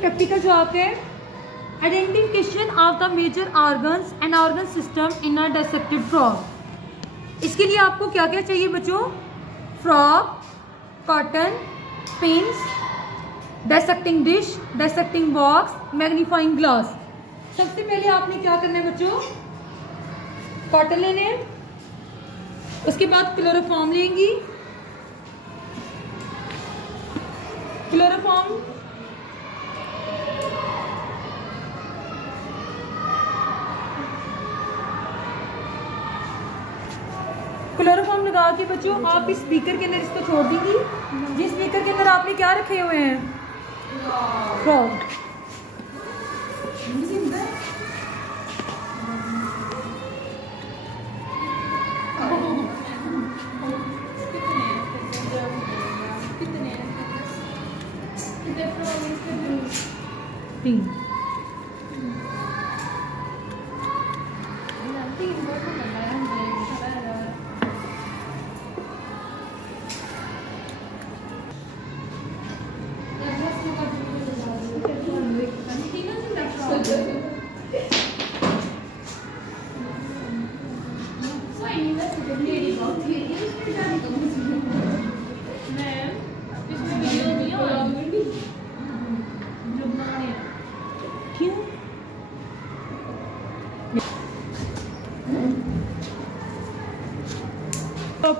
Practical जो आपके identification of the major organs and organ system in a dissected frog. इसके लिए आपको क्या क्या चाहिए बच्चों? Frog, cotton, pins, dissecting dish, dissecting box, magnifying glass. सबसे पहले आपने क्या करना है बच्चों? कॉटन लेने हैं, उसके बाद क्लोरोफॉर्म लेंगी। क्लोरोफॉर्म क्लोरोफॉर्म लगा के बच्चों आप इस बीकर के अंदर इसको छोड़ देंगी। जिस बीकर के अंदर आपने क्या रखे हुए हैं? फ्रॉग।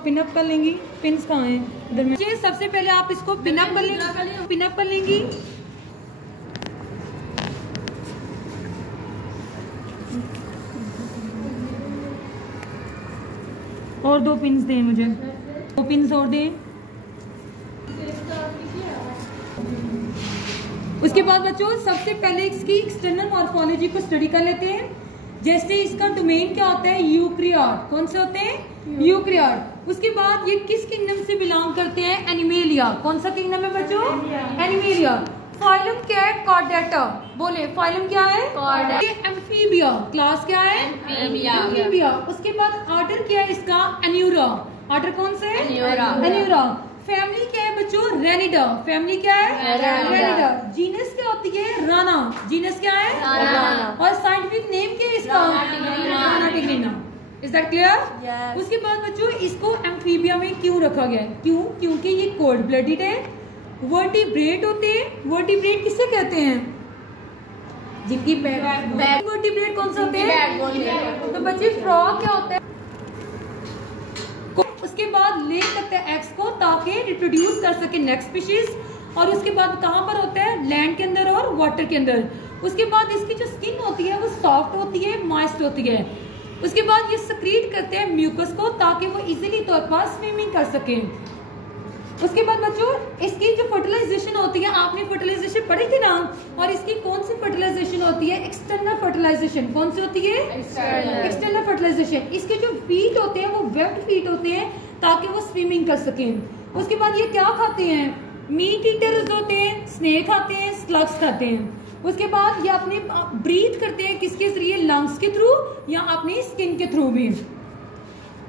पिनअप कर लेंगी। पिन्स कहाँ हैं? इधर में। सबसे पहले आप इसको पिनअप कर लेंगी। पिनअप कर लेंगी। और 2 पिन्स दें मुझे, 2 पिन्स और दें। उसके बाद बच्चों सबसे पहले इसकी एक्सटर्नल मॉर्फोलॉजी को स्टडी कर लेते हैं। जैसे इसका डोमेन क्या होता है? यूकैरियोट। कौन से होते हैं? यूकैरियोट। उसके बाद ये किस किंगडम से बिलोंग करते हैं? एनिमेलिया। कौन सा किंगडम है बच्चों? एनिमेलिया। फाइलम क्या है? कॉर्डेटा। बोले फाइलम क्या है? कॉर्डेटा। एम्फीबिया। क्लास क्या है? एम्फीबिया। उसके बाद ऑर्डर क्या है इसका? एन्यूरा। ऑर्डर कौन सा है? एन्यूरा। फैमिली क्या है बच्चों? रेनिडा। फैमिली क्या है? रेनिडा। जीनस क्या होती है? राना। जीनस क्या है? राना। और साइंटिफिक नेम क्या है इसका? Rana टिग्रिना। Is that clear? yes. उसके बाद बच्चों इसको एम्फीबिया में क्यों रखा गया है? क्यों? क्योंकि ये कोल्ड ब्लडेड है। वर्टिब्रेट होते हैं। वर्टिब्रेट किसे कहते हैं? जिनकी वर्टिब्रेट कौन से होते हैं? तो बच्चे फ्रॉग क्या होता है? उसके बाद ले करते हैं एग्स को ताकि रिप्रोड्यूस कर सके नेक्स्ट स्पीशीज। और उसके बाद कहाँ पर होता है? लैंड के अंदर और वाटर के अंदर। उसके बाद इसकी जो स्किन होती है वो सॉफ्ट होती है, मॉइस्ट होती है। उसके बाद ये सक्रीट करते हैं म्यूकस को ताकि वो इजीली तौर पर स्विमिंग कर सके। उसके बाद बच्चों इसकी जो फर्टिलाइजेशन होती है, आपने फर्टिलाइजेशन पढ़ी थी ना, और इसकी कौन सी फर्टिलाइजेशन होती है? External fertilisation. कौन सी होती है? External fertilisation. इसके जो फीट होते हैं वो वेब्ड फीट होते हैं ताकि वो स्विमिंग कर सके। उसके बाद ये क्या खाते हैं? मीट ईटर्स होते हैं, स्नेक खाते हैं, स्लग्स खाते हैं। उसके बाद ये अपने ब्रीथ करते हैं किसके जरिए? लंग्स के थ्रू या अपनी स्किन के थ्रू भी।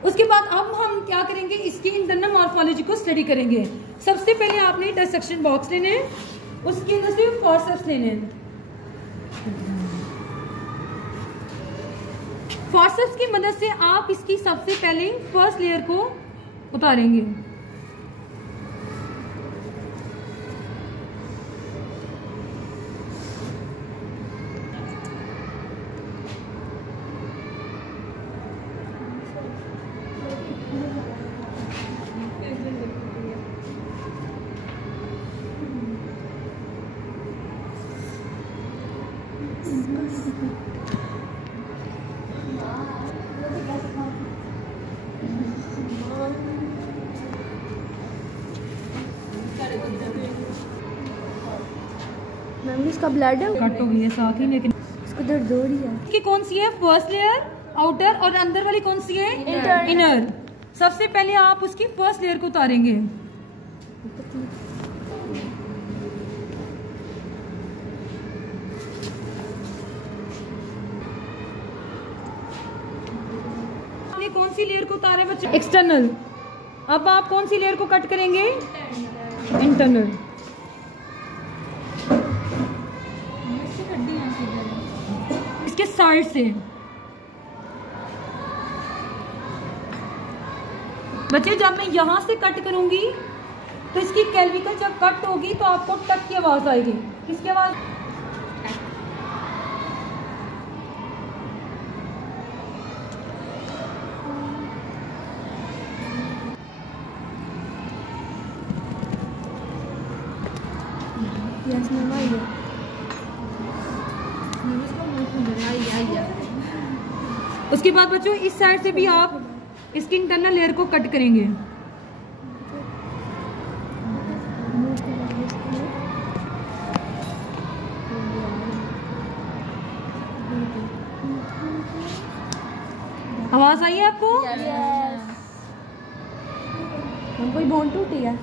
उसके बाद अब हम क्या करेंगे? इसकी इंटरनल मॉर्फोलॉजी को स्टडी करेंगे। सबसे पहले आपने डाइसेक्शन बॉक्स लेने हैं, उसके अंदर से फॉर्सेप्स लेने हैं। फॉर्सेप्स की मदद से आप इसकी सबसे पहले फर्स्ट लेयर को उतारेंगे। मैम इसका ब्लड है कट हो गई है साथ ही, लेकिन इसको दर्द हो रही है। कि कौन सी है? फर्स्ट लेयर आउटर, और अंदर वाली कौन सी है? इनर। सबसे पहले आप उसकी फर्स्ट लेयर को उतारेंगे। आपने कौन सी लेयर को उतारे बच्चे? एक्सटर्नल। अब आप कौन सी लेयर को कट करेंगे? इंटरनल। साइड से। बच्चे जब मैं यहाँ से कट करूंगी तो इसकी कैल्विकल जब कट होगी तो आपको टक की आवाज आएगी। किसकी आवाज? यस मैम आइए। उसके बाद बच्चों इस साइड से भी आप इसकी इंटरनल लेयर को कट करेंगे। आवाज आई है आपको? कोई बोन टूटी है?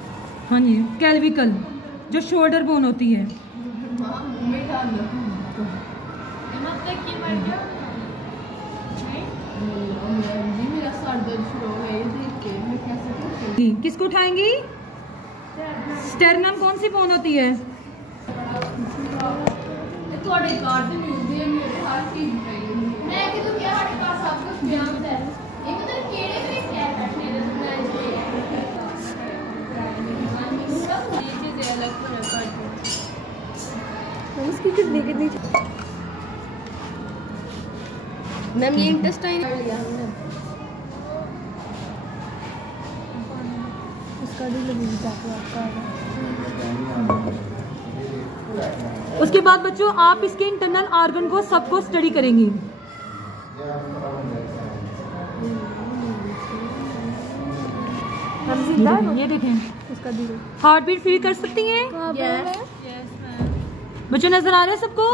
हाँ जी, कैल्विकल जो शोल्डर बोन होती है। किसको उठाएंगी? स्टेरनम कौन सी बोन होती है? इसकी कितनी कितनी मैम ये इंटेस्टाइन इसका भी लगेगा आपका। उसके बाद बच्चों आप इसके इंटरनल ऑर्गन को सबको स्टडी करेंगी। ये देखें इसका भी हार्ट बीट फील कर सकती हैं बच्चों? नजर आ रहे हैं सबको?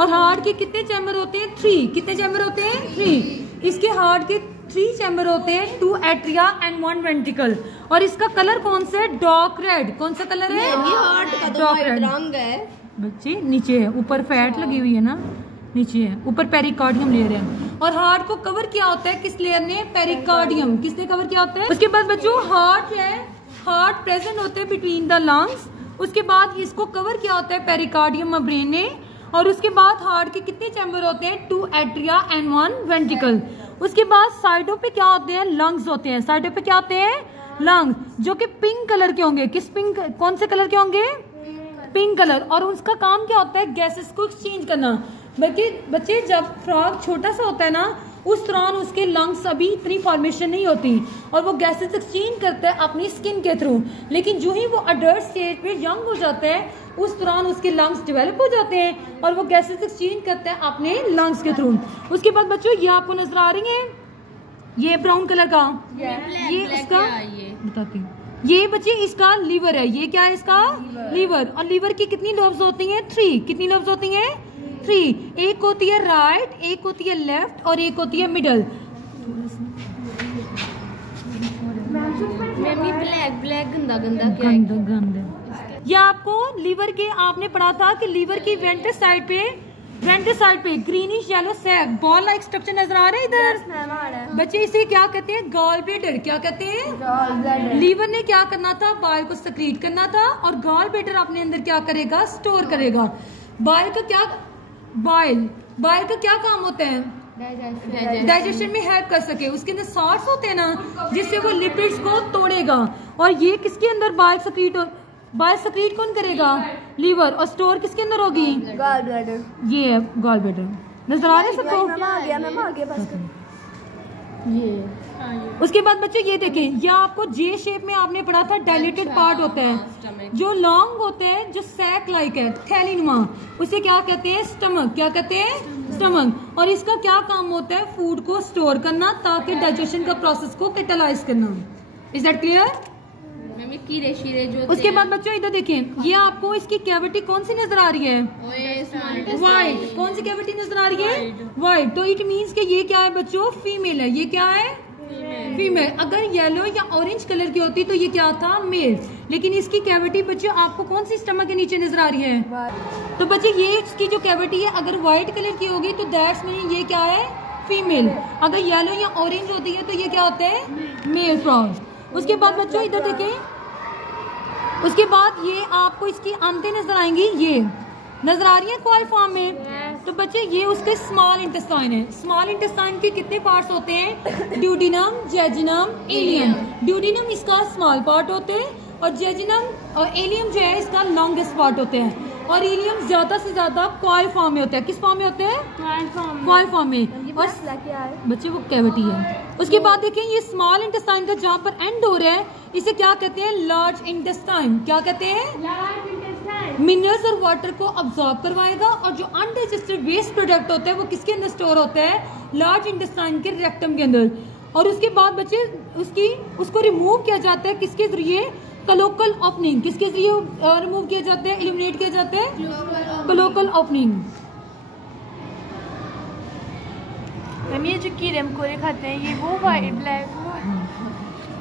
और हार्ट के कितने चैम्बर होते हैं? 3। कितने चैम्बर होते हैं? 3। इसके हार्ट के 3 चैम्बर होते हैं, 2 एट्रिया एंड 1 वेंट्रिकल। और इसका कलर कौन सा है? Dark red. कौन सा कलर है? हार्ट का डार्क रेड रंग है बच्चे। नीचे है, ऊपर फैट लगी हुई है ना, नीचे है, ऊपर पेरिकार्डियम लेयर है। और हार्ट को कवर किया होता है किस लेयर ने? पेरिकार्डियम। किसने कवर किया होता है? उसके बाद बच्चों हार्ट है, हार्ट प्रेजेंट होते हैं बिटवीन द लंग्स। उसके बाद इसको कवर किया होता है पेरिकार्डियम मेम्ब्रेन ने। और उसके बाद हार्ट के कितने चैम्बर होते हैं? 2 एट्रिया एंड 1 वेंट्रिकल। उसके बाद साइडों पे क्या होते हैं? लंग्स होते हैं। साइडों पे क्या होते हैं? लंग्स, जो कि पिंक कलर के होंगे। किस पिंक? कौन से कलर के होंगे? Pink colour. और उसका काम क्या होता है? गैसेस को एक्सचेंज करना। बल्कि बच्चे जब फ्रॉग छोटा सा होता है ना, उस दौरान उसके लंग्स अभी इतनी फॉर्मेशन नहीं होती और वो गैसेस एक्सचेंज करता है अपनी स्किन के थ्रू। लेकिन जो ही वो अडल्ट स्टेज पे यंग हो जाता है, उस दौरान उसके लंग्स डेवलप हो जाते हैं और वो गैसेस एक्सचेंज करता है अपने लंग्स के थ्रू। उसके बाद बच्चों ये आपको नजर आ रही है, ये ब्राउन कलर का, ये इसका बताती हूँ। ये बच्चे इसका लीवर है। ये क्या है? इसका लीवर। और लीवर की कितनी लोब्स होती हैं? 3। कितनी लोब्स होती हैं? 3। एक होती है राइट, एक होती है लेफ्ट और एक होती है मिडल। ब्लैक गंदा गंदा गंदा। ये आपको लीवर के आपने पढ़ा था कि लीवर की वेंट्रल साइड पे greenish yellow sac ball like structure नजर आ रहा है इधर। बच्चे इसे क्या कहते हैं? Gall bladder. क्या कहते हैं? लीवर ने क्या करना था? बाइल को सक्रीट करना था और गॉल ब्लैडर अपने अंदर क्या करेगा? स्टोर करेगा। बाइल का क्या काम होता है? डाइजेशन में हेल्प कर सके। उसके अंदर सॉल्ट्स होते हैं ना, जिससे वो लिपिड्स को तोड़ेगा। और ये किसके अंदर बाइल सक्रीट कौन करेगा? लीवर। और स्टोर किसके अंदर होगी? Gall bladder. ये है गॉल ब्लैडर। नजर आ रहे हैं सबको? आ गया बस। ये उसके बाद बच्चों ये देखें, ये आपको जे शेप में आपने पढ़ा था, डायलेटेड पार्ट होता है जो लॉन्ग होते हैं, जो सैक लाइक है, थैलीनुमा, उसे क्या कहते हैं? स्टमक। क्या कहते हैं? स्टमक। और इसका क्या काम होता है? फूड को स्टोर करना ताकि डाइजेशन का प्रोसेस को कैटालाइज करना। Is that clear? कीड़े शीरे जो उसके बाद बच्चों इधर देखें, ये आपको इसकी कैविटी कौन सी नजर आ रही है? वाइट। कौन सी कैविटी नजर आ रही है? वाइट। तो इट मीन्स कि ये क्या है बच्चों? फीमेल है। ये क्या है? फीमेल। अगर येलो या ऑरेंज कलर की होती तो ये क्या था? मेल। लेकिन इसकी कैविटी बच्चों आपको कौन सी स्टमक के नीचे नजर आ रही है? तो बच्चे ये इसकी जो कैविटी है अगर व्हाइट कलर की होगी तो दैट्स मीन ये क्या है? फीमेल। अगर येलो या ऑरेंज होती है तो ये क्या होता है? Male frog. उसके बाद बच्चों इधर देखें, उसके बाद ये आपको इसकी आंतें नजर आएंगी, ये नजर आ रही है कॉइल फॉर्म में। तो बच्चे ये उसके स्मॉल इंटेस्टाइन है। स्मॉल इंटेस्टाइन के कितने पार्ट्स होते हैं? Duodenum, jejunum, ileum. ड्यूडिनम इसका स्मॉल पार्ट होते हैं और जेजिनम और इलियम जो है इसका लॉन्गेस्ट पार्ट होते हैं। और इलियम ज्यादा से ज्यादा कॉइल फॉर्म में होता है। किस फॉर्म में होते हैं? कॉइल फॉर्म में। और बच्चे वो कैविटी है। उसके बाद देखें ये स्मॉल इंटेस्टाइन का जहाँ पर एंड हो रहा है इसे क्या कहते हैं? Large intestine. क्या कहते हैं? मिनरल्स और वाटर को अब्सॉर्ब करवाएगा और जो अनडाइजेस्टेड वेस्ट प्रोडक्ट होते हैं वो किसके अंदर स्टोर होता है? लार्ज इंटेस्टाइन के रेक्टम के अंदर। और उसके बाद बच्चे उसको रिमूव किया जाता है किसके जरिए? कलोकल ओपनिंग। किसके जरिए रिमूव किया जाता है? एलिमिनेट किया जाता है कलोकल ओपनिंग। ये जो कीड़े मकोड़े खाते हैं ये वो वाइट ब्लैक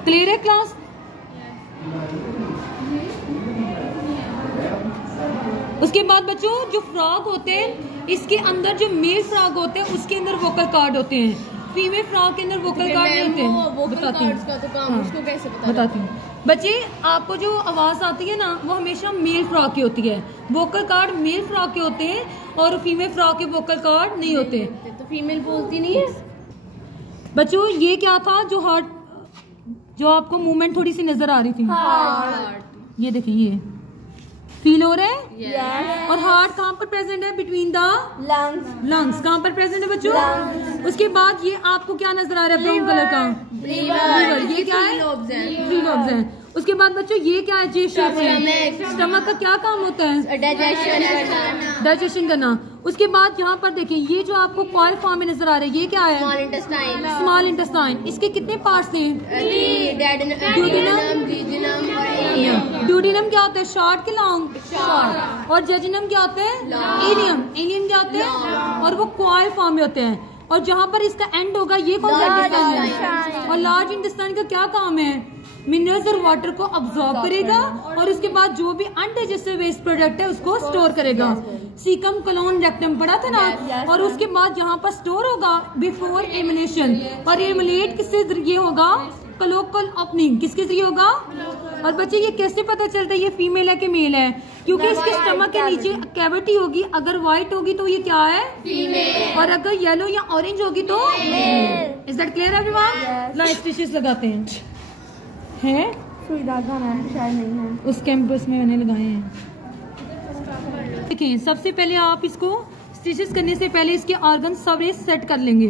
क्लियर है क्लास? उसके बाद बच्चों जो फ्रॉग होते हैं इसके अंदर जो मेल फ्रॉग होते हैं उसके अंदर वोकल कार्ड होते हैं। फीमेल फ्रॉग के अंदर वोकल कार्ड नहीं होते हैं। बताती हूँ उसको कैसे बताती हूँ बच्चे। आपको जो आवाज आती है ना वो हमेशा मेल फ्रॉग की होती है। वोकल कार्ड मेल फ्रॉग के होते हैं और फीमेल फ्रॉग के वोकल कार्ड नहीं होते। तो फीमेल बोलती नहीं है बच्चों। ये क्या था जो हार्ट जो आपको मूवमेंट थोड़ी सी नजर आ रही थी? ये देखिए ये फील हो रहा है। और हार्ट कहाँ पर प्रेजेंट है? Between the lungs. कहाँ पर प्रेजेंट है बच्चों? उसके बाद ये आपको क्या नजर आ रहा है? ब्राउन कलर का लीवर। ये क्या है? 3 लोब्स हैं। उसके बाद बच्चों ये क्या है? जे शेप है। स्टमक का क्या काम होता है? डाइजेशन करना। उसके बाद यहाँ पर देखिए ये जो आपको कॉइल फॉर्म में नजर आ रहा है ये क्या है? Small intestine. इसके कितने पार्ट्स हैं? ड्यूडिनम क्या होता है? शॉर्ट के लॉन्ग? शॉर्ट। और जेजिनम क्या होते हैं? इलियम। इलियम क्या होते हैं? और वो कॉइल फॉर्म में होते हैं। और जहाँ पर इसका एंड होगा ये कौन सा इंटेस्टाइन है? और लार्ज इंटेस्टाइन का क्या काम है? मिनरल्स और वाटर को अब्सॉर्ब करेगा और उसके बाद जो भी अनडाइजेस्टेड वेस्ट प्रोडक्ट है उसको स्टोर करेगा। सीकम कोलोन रेक्टम पढ़ा था ना? और उसके बाद यहाँ पर स्टोर होगा बिफोर एलिमिनेशन। और एलिमिनेट किससे जरिए होगा? कलोकल ओपनिंग। किसके जरिए होगा? और बच्चे ये कैसे पता चलता है ये फीमेल है कि मेल है? क्योंकि इसके स्टमक के नीचे कैविटी होगी। अगर व्हाइट होगी तो ये क्या है? फीमेल। और अगर येलो या ऑरेंज होगी तो male. Is that clear everyone? Light stitches लगाते हैं सुई धागा शायद नहीं है उस कैंपस में मैंने लगाए हैं। देखिए सबसे पहले आप इसको स्टिचेस करने से पहले इसके ऑर्गन सारे सेट कर लेंगे।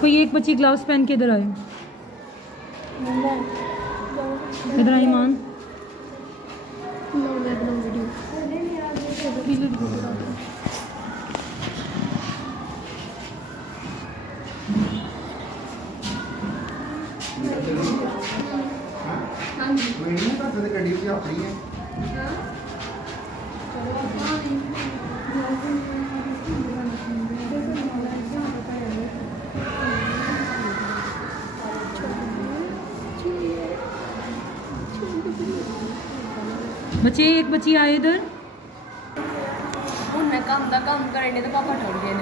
कोई एक बच्ची ग्लव्स पहन के इधर आए। इधर आई ईमान। बच्चे एक बच्ची आए इधर। उन्हें काम करने तो पापा छोड़ गए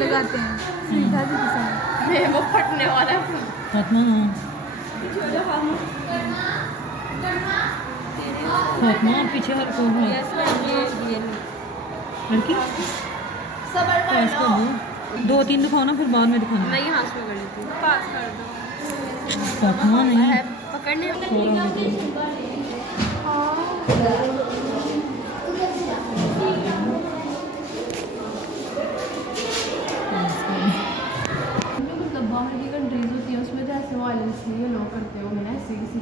लगाते हैं वो फटने वाला फातिमा फातिमा पीछे हर कौन है लड़की? दो 3 दिखाओ ना फिर बाद में दिखाना। मैं यहाँ से कर लेती हूँ। पास कर दो। फातिमा नहीं पकड़ने बाहर की कंट्रीज होती है उसमें तो ऐसे वायलेंस नहीं लो करते हो, मैंने ऐसे किसी